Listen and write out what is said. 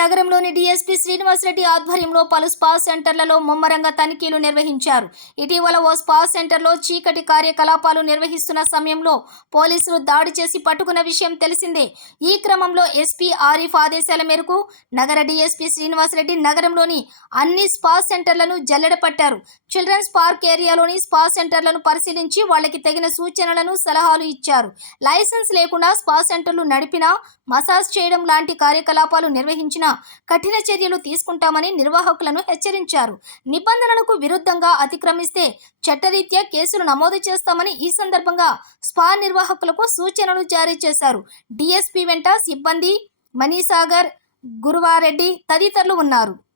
నగరంలోని డీఎస్పీ శ్రీనివాసరెడ్డి ఆధ్వర్యంలో పలు స్పా సెంటర్లలో ముమ్మరంగా తనిఖీలు నిర్వహించారు. ఇటీవల ఓ స్పా సెంటర్లో చీకటి కార్యకలాపాలు నిర్వహిస్తున్న సమయంలో పోలీసులు దాడి చేసి పట్టుకున్న విషయం తెలిసిందే. ఈ క్రమంలో ఎస్పీ ఆరిఫ్ ఆదేశాల మేరకు నగర డీఎస్పీ శ్రీనివాసరెడ్డి నగరంలోని అన్ని స్పా సెంటర్లను జల్లెడ పట్టారు. చిల్డ్రన్స్ పార్క్ ఏరియాలోని స్పా సెంటర్లను పరిశీలించి వాళ్ళకి తగిన సూచనలను సలహాలు ఇచ్చారు. లైసెన్స్ లేకుండా స్పా సెంటర్లు నడిపినా, మసాజ్ చేయడం లాంటి కార్యకలాపాలు నిర్వహించిన కఠిన చర్యలు తీసుకుంటామని నిర్వాహకులను హెచ్చరించారు. నిబంధనలకు విరుద్ధంగా అతిక్రమిస్తే చట్టరీత్యా కేసులు నమోదు చేస్తామని ఈ సందర్భంగా స్పా నిర్వాహకులకు సూచనలు జారీ చేశారు. డీఎస్పీ వెంట సిబ్బంది మనీసాగర్, గురువారెడ్డి తదితరులు ఉన్నారు.